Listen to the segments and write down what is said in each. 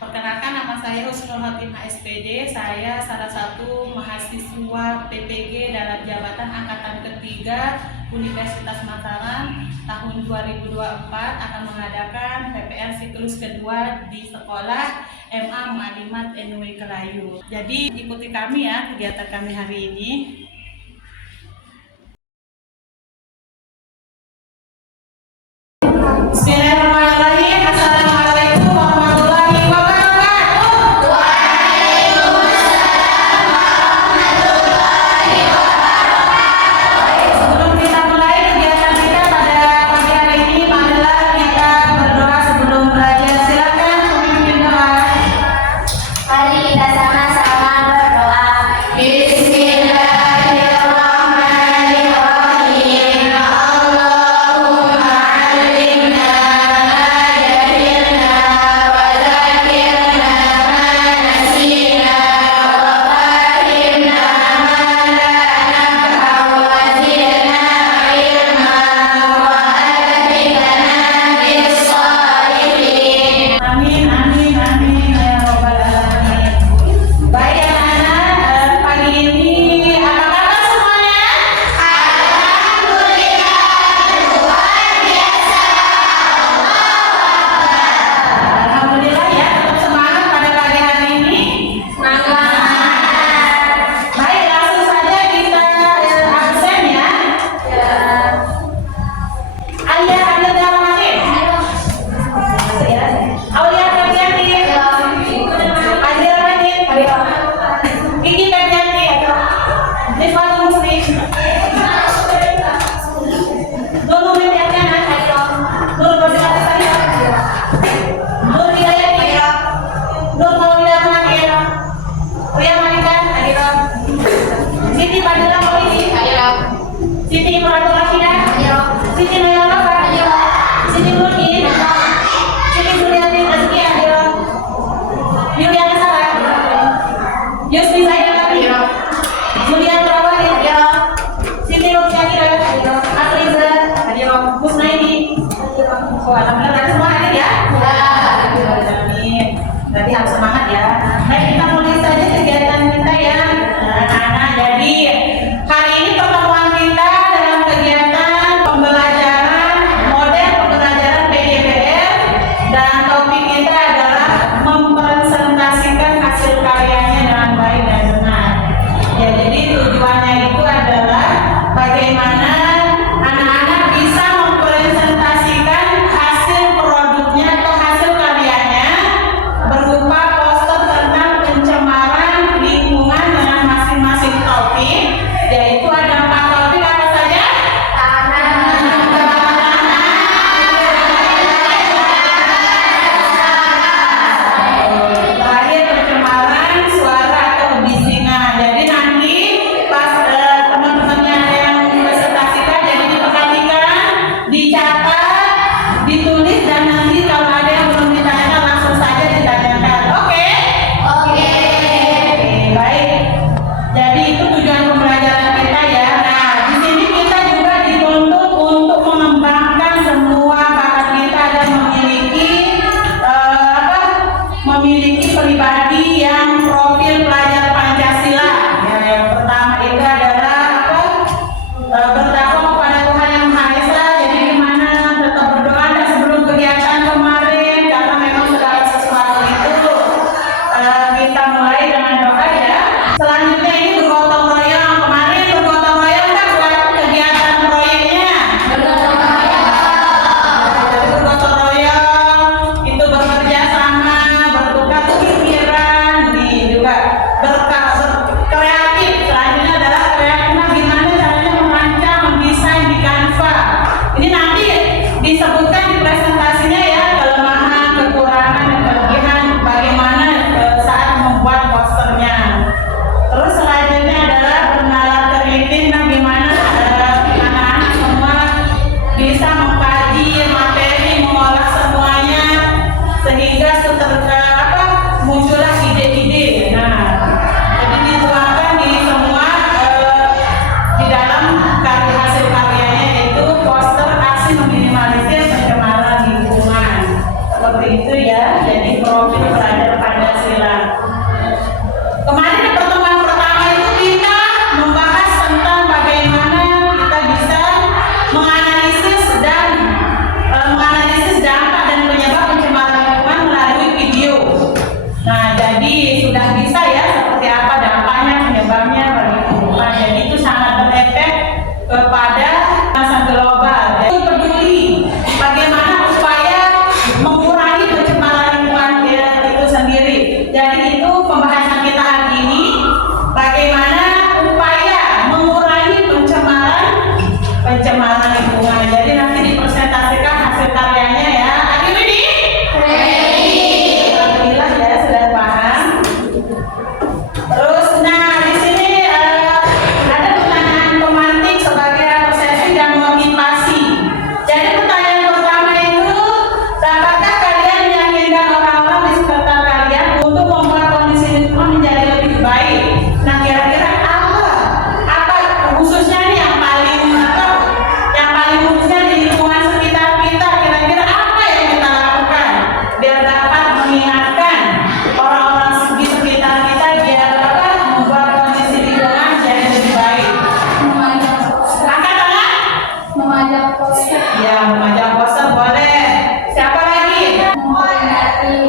Perkenalkan, nama saya Husnul Hakim HSPD. Saya salah satu mahasiswa PPG dalam jabatan angkatan ketiga Universitas Mataram. Tahun 2024 akan mengadakan PPR siklus kedua di sekolah MA Mu'alimat NW Kelayu. Jadi ikuti kami ya kegiatan kami hari ini. Bismillahirrahmanirrahim. Assalamualaikum warahmatullahi wabarakatuh. Sebelum kita mulai kegiatan kita pada pagi hari ini, marilah kita berdoa sebelum belajar. Silakan pemimpin doa. Mari kita sama-sama berdoa. Bismillahirrahmanirrahim. Allahumma alimna ma jahilna wa zakirna ma nasina wa fahimna ma la naf'u wa zidna ilma wa alhiqna bis-shalihin. Amin, amin, amin ya Rabbal Alamin. Baik anak-anak, pagi ini apa kabar semuanya? Alhamdulillah, luar biasa. Alhamdulillah ya, tetap semangat pada pagi hari ini. Semangat. Baik, langsung saja kita absen ya. Alia Hamid Darmanin. Ya. Aulia Febrianti. Adil Radit. Kiki Febrianti. Rifat Muslim. Nurul Widiana. Nur Bosilat Sarya. Nur Hidayati. Nur Maulida Menakir. Ria Malika. Siti Badila Maulidi. Siti Imratul Rashidah. Siti Nurul Siti Nurdin. Siti Suryati Azkia. Yuliana Sarah. Yusri Zainal. Julian Rawani. Siti Nursyakira. Afriza. Husnaini. Oh, alhamdulillah semua hadir ya. Amin. Berarti harus semangat ya. Baik, kita mulai saja kegiatan kita ya, anak-anak. Jadi hari ini pertemuan kita dalam kegiatan pembelajaran model pembelajaran PGPR dan topik kita adalah mempresentasikan hasil karyanya dengan baik dan benar. Ya, jadi tujuannya itu adalah bagaimana anak-anak bisa mempresentasikan hasil kepada pemanasan global. Jadi peduli bagaimana upaya mengurangi pencemaran lingkungan itu sendiri. Jadi itu pembahasan kita hari ini, bagaimana upaya mengurangi pencemaran lingkungan. Jadi nanti dipresentasikan hasil karyanya ya. Adik ready? Alhamdulillah ya sudah paham. Terus, nah di sini ada pertanyaan pemantik sebagai apresiasi dan motivasi. Jadi pertanyaan pertama itu, dapatkah kalian meyakinkan orang-orang di sekitar kalian untuk membuat kondisi lingkungan menjadi lebih baik? Nah kira-kira apa khususnya nih yang paling khususnya di lingkungan sekitar kita? Kira-kira apa yang kita lakukan biar dapat mengingatkan orang-orang di sekitar kita biar dapat membuat kondisi lingkungan menjadi lebih baik? Angkat tangan. Memajang poster. Ya, memajang poster boleh. Siapa lagi?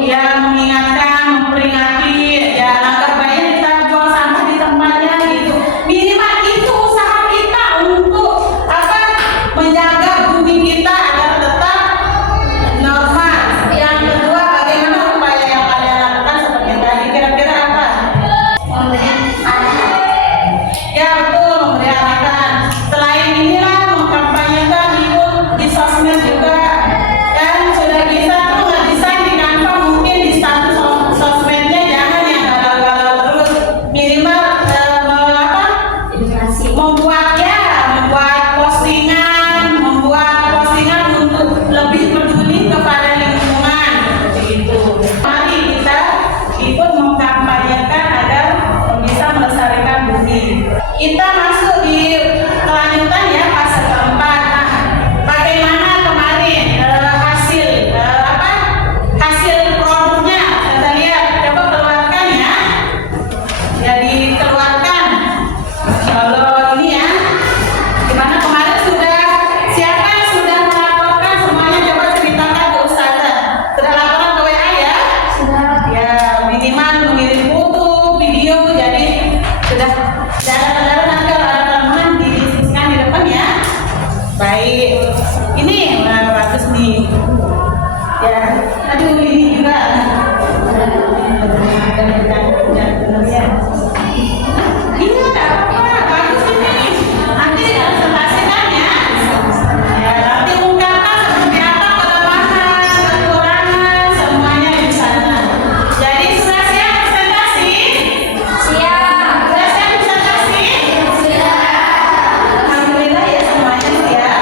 Ya, mengingatkan, memperingati. Ya, langkah baiknya kita buang sampah di tempatnya gitu. Minimal itu usaha kita untuk menjaga bumi kita agar tetap normal. Yang kedua, bagaimana upaya yang kalian lakukan seperti tadi? Kira-kira apa? Ya betul, memberikan. Selain inilah mengkampanyekan ikut di sosmed juga, dan sudah bisa tuh ngedesain di Canva, mungkin di status sosmednya jangan yang galau-galau terus. Minimal membuat postingan untuk lebih peduli kepada lingkungan seperti itu. Mari kita ikut mengkampanyekan agar bisa melestarikan bumi. Kita masuk di kelanjutan ya, fase keempat. Nah, bagaimana kemarin hasil produknya? Kita lihat, coba keluarkan ya. Jadi keluarkan. Kalau ini ya, gimana kemarin siapa yang sudah melaporkan semuanya, coba ceritakan ke Ustazah. Sudah laporan ke WA ya? Sudah. Ya minimal mengirim foto, video, jadi sudah saudara-saudara nanti kalau ada kelemahan didiskusikan di depan ya. Baik, ini bagus nih. Ya, tadi ini juga. Iya, nggak apa-apa, bagus ini. Nanti presentasikan ya. Ya, nanti ungkapkan seperti apa kelemahan, kekurangan, semuanya di sana. Jadi sudah siap presentasi? Siap. Sudah siap presentasi? Alhamdulillah ya semuanya siap.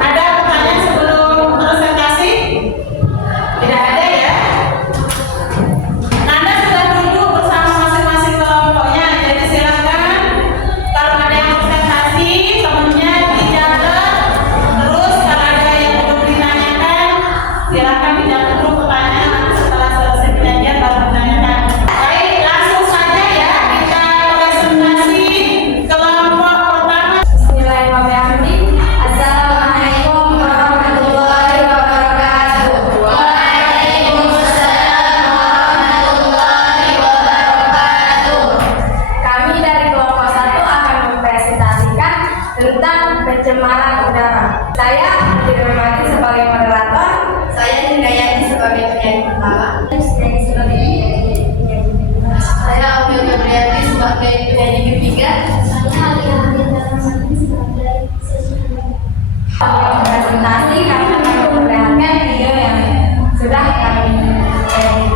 Ada pertanyaan sebelum presentasi? Tidak ada ya? Anda sudah duduk bersama masing-masing kelompoknya, jadi silakan kalau ada yang presentasi temennya dicatat. Terus kalau ada yang belum ditanyakan, silakan dicatat dulu pertanyaan, nanti setelah selesai penyajian baru ditanyakan. Baik, langsung saja ya kita presentasi kelompok pertama. Bismillahirrahmanirrahim. Assalamualaikum warahmatullahi wabarakatuh. Waalaikumsalam warahmatullahi wabarakatuh. Kami dari kelompok 1 akan mempresentasikan tentang pencemaran udara. Saya Dirmawati sebagai moderator. Saya Hindayati sebagai penyanyi pertama. Saya Aumil Gabriati sebagai penyanyi ketiga. Presentasi kami akan memperlihatkan video yang sudah kami edit.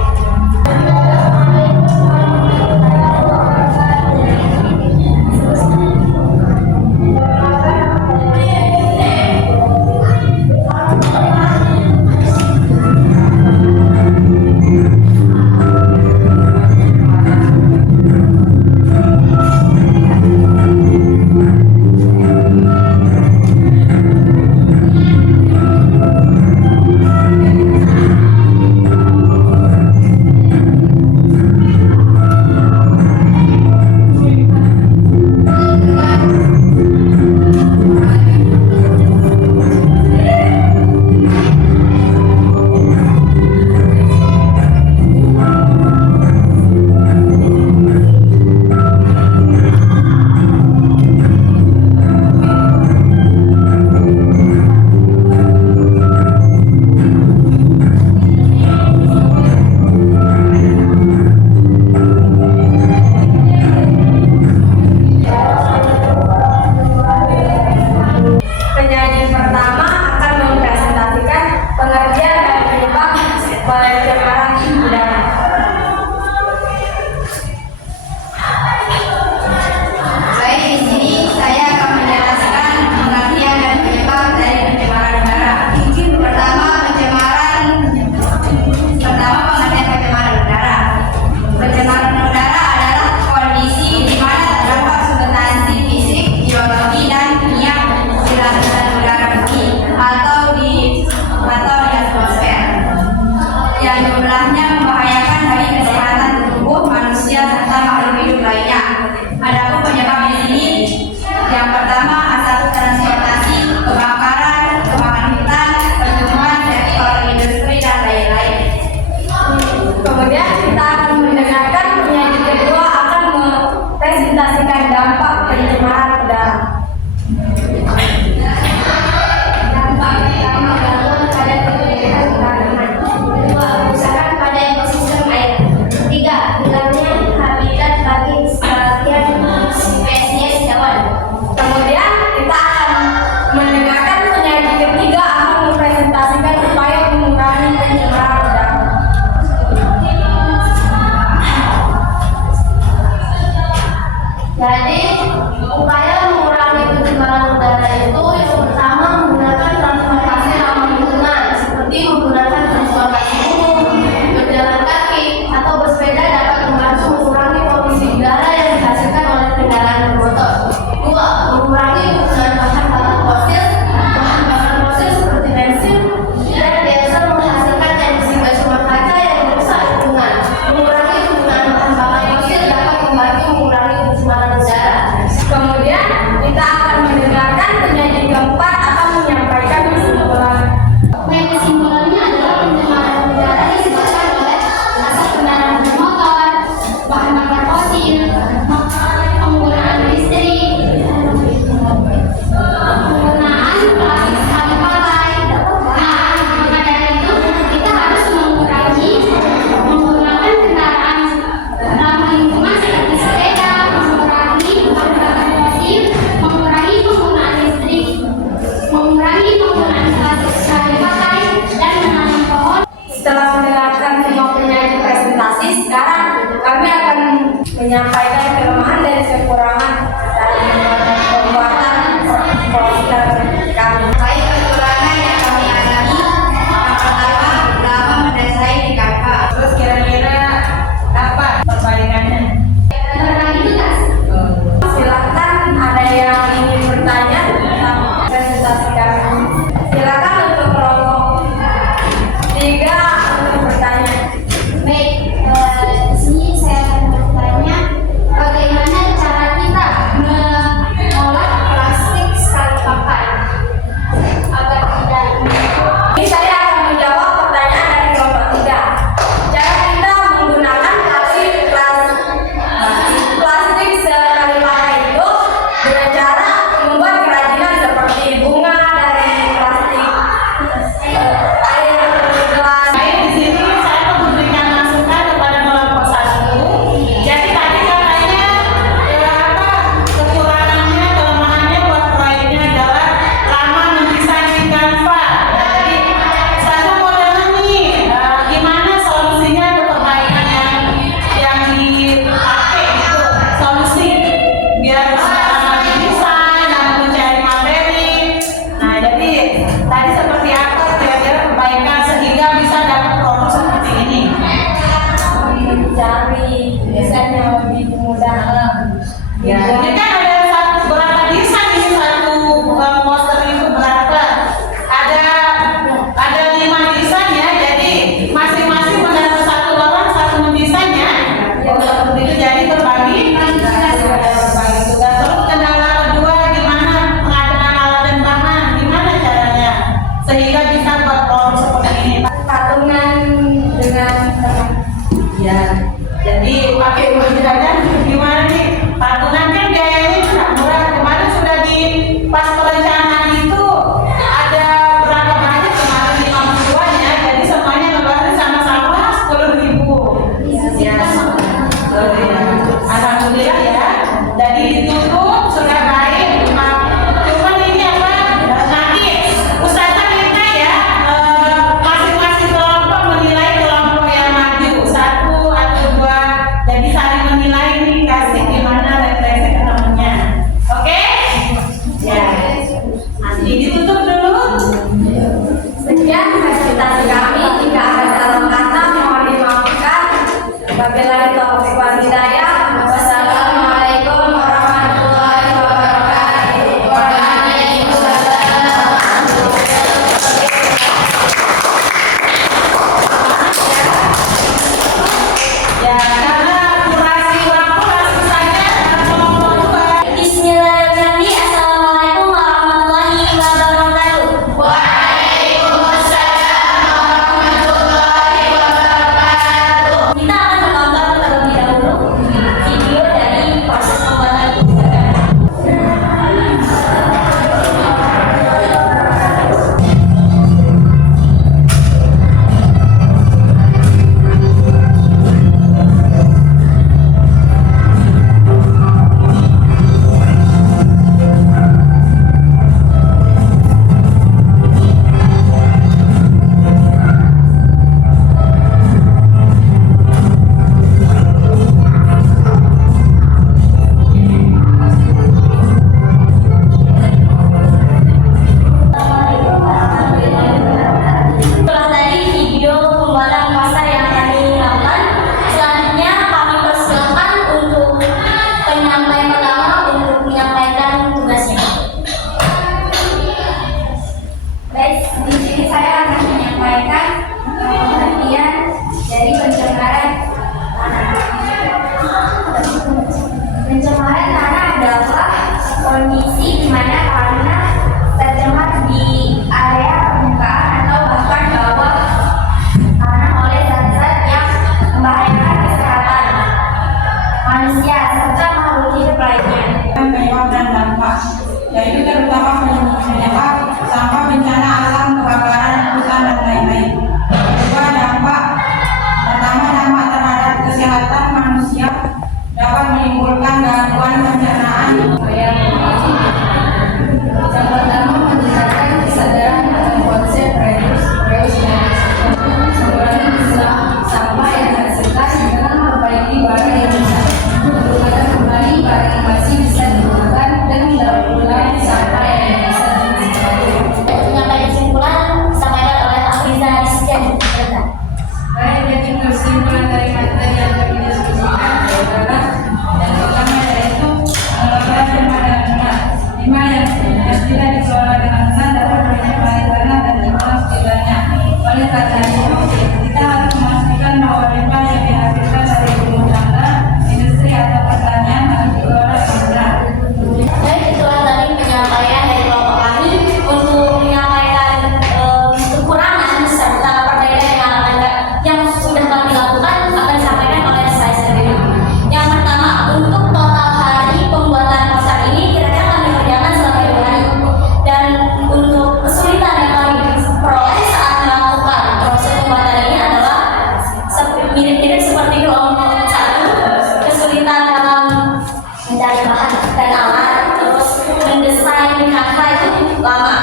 katanya, kita harus memastikan bahwa limbah yang dihasilkan dari rumah tangga, industri atau pertanian harus dikelola dengan benar. Dan itulah tadi penyampaian dari kelompok kami untuk menyampaikan kekurangan serta perbedaan yang sudah kami lakukan akan disampaikan oleh saya sendiri. Yang pertama, untuk total hari pembuatan poster ini kira-kira kami kerjakan selama 2 hari. Dan untuk kesulitan yang kami peroleh saat melakukan proses pembuatan ini adalah mirip-mirip seperti kelompok 1, kesulitan dalam mencari bahan dan alat, terus mendesain Canva itu lama,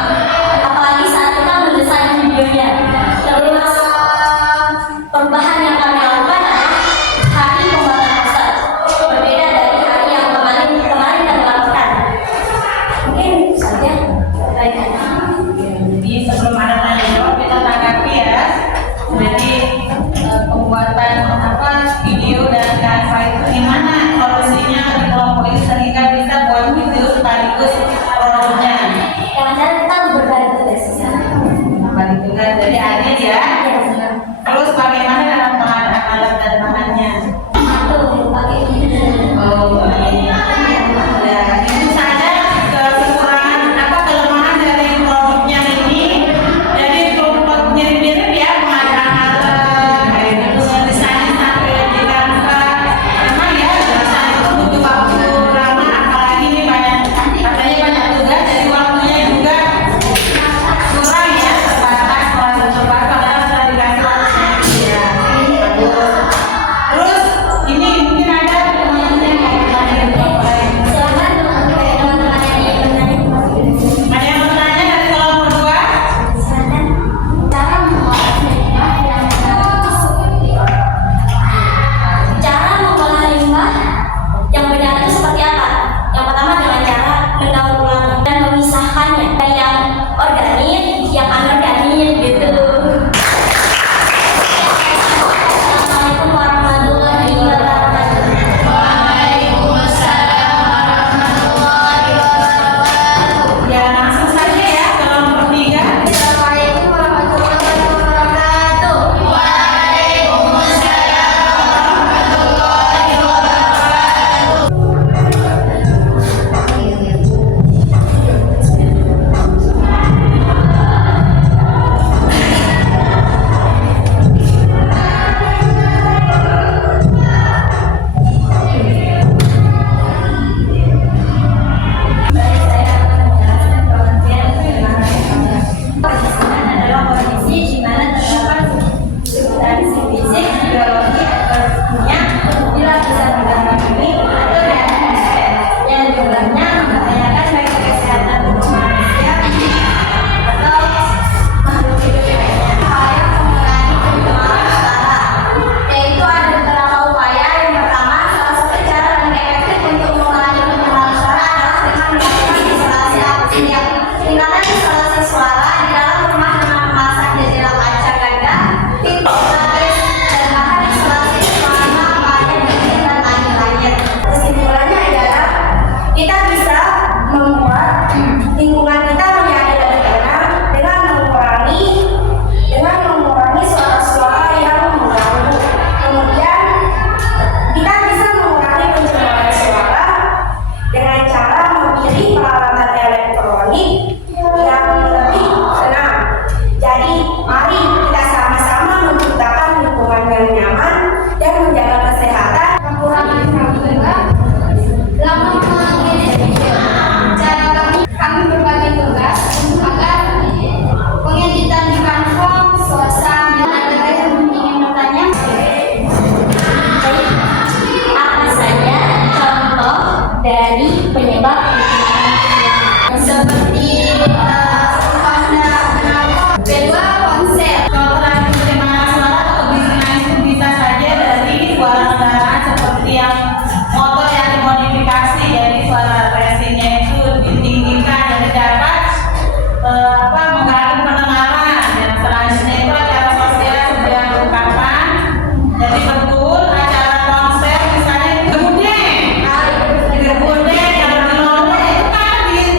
apalagi saat kita mendesain videonya. Terus perubahan yang kami lakukan adalah hari pembuatan poster berbeda dari hari yang kemarin kami lakukan. Mungkin itu saja pertanyaannya. Jadi sebelum ada tanya jawab kita tanggapi ya. Jadi pembuatan video dan Canva itu gimana solusinya di kelompok ini sehingga bisa buat video sekaligus produknya. Yang saya kita berbagi tugas di sana. Bagi tugas dari Adit ya. Terus bagaimana dalam pengadaan alat dan bahannya? Itu pakai ini. Oh, ya, itu saja kekurangan kelemahan dari produknya ini. Jadi kelompok mirip-mirip ya pengadaan alat, kayak gitu desain sampai di Canva. Memang ya desain itu butuh waktu lama, apalagi ini katanya banyak tugas, jadi waktunya juga kurang ya, terbatas, merasa terbatas padahal sudah dikasih waktunya ya. Terus ini mungkin ada teman-teman yang mau bertanya Silakan teman-teman yang ingin bertanya. ada yang bertanya dari kelompok 2? Silakan. Cara mengolah limbah yang cara mengolah limbah yang benar itu seperti apa? Yang pertama dengan cara mendaur ulang dan memisahkannya dari yang organik, yang anorganik gitu. Assalamualaikum warahmatullahi wabarakatuh. Ya langsung saja ya kelompok 3. Assalamualaikum warahmatullahi wabarakatuh. Baik, saya akan menjelaskan pengertian pengenalan. Pengenalan adalah kondisi di mana terdapat substansi fisik, biologi, atau kimia di lapisan udara bumi atau di atmosfer yang jumlahnya membahayakan bagi kesehatan tubuh manusia atau makhluk hidup lainnya. Upaya mengurangi pencemaran udara, yaitu ada beberapa upaya. Yang pertama, salah satu cara yang efektif untuk mengurangi pencemaran suara adalah dengan melakukan isolasi akustiak. Tingkatan isolasi suara di dalam rumah dengan memasang jendela kaca ganda, pintu lapis, dan bahan isolasi selama pada dingin dan langit-langit. Kesimpulannya adalah kita bisa membuat lingkungan kita menjadi lebih tenang dengan mengurangi suara-suara yang mengganggu. Kemudian kita bisa mengurangi pencemaran suara dengan cara memilih peralatan elektronik yang lebih tenang. Jadi mari kita sama-sama menciptakan lingkungan yang nyaman dan menjaga kesehatan. Kekurangan kami juga dalam mengedit cara kami berbagi tugas agar pengeditan di Canva suasana. Ada yang ingin bertanya? Apa saja contoh dari penyebab seperti kedua konsep Kalau terakhir pencemaran suara atau bisnis itu bisa saja dari suara kendaraan seperti yang motor yang dimodifikasi, jadi suara racingnya itu ditinggikan jadi dapat mengganggu pendengaran. Dan selanjutnya itu acara sosial seperti ungkapan. Jadi betul acara konser misalnya di Gebudeng, kalau di London itu kan di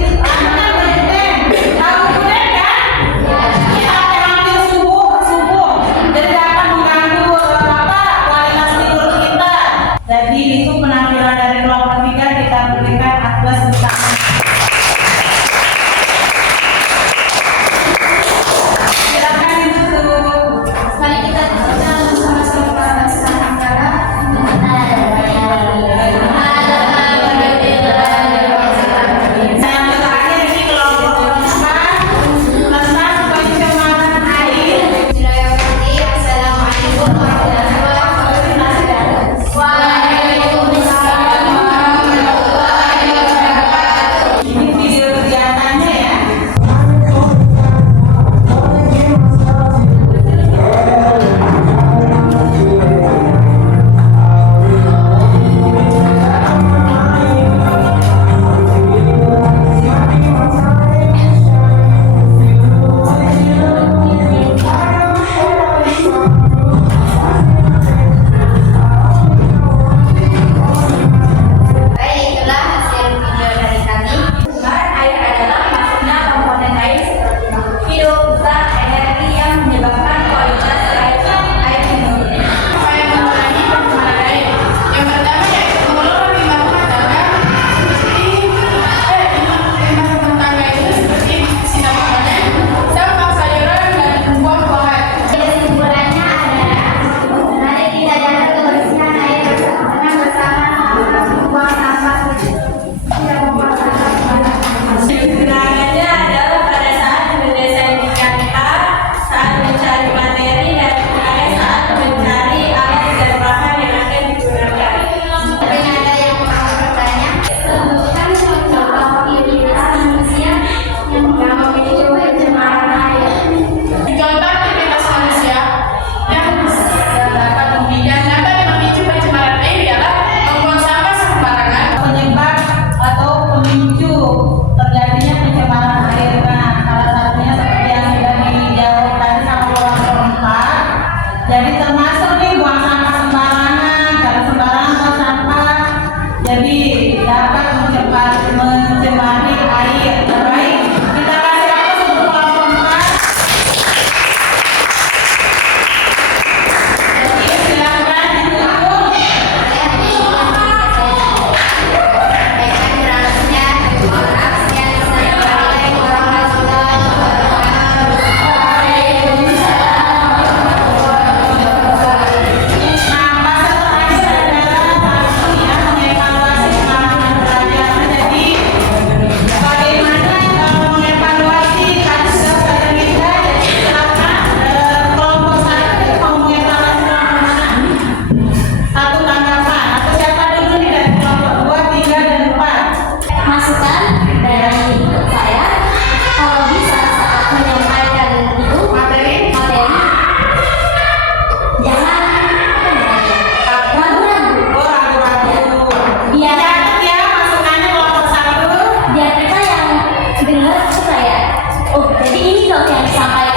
Jadi ini dong yang disampaikan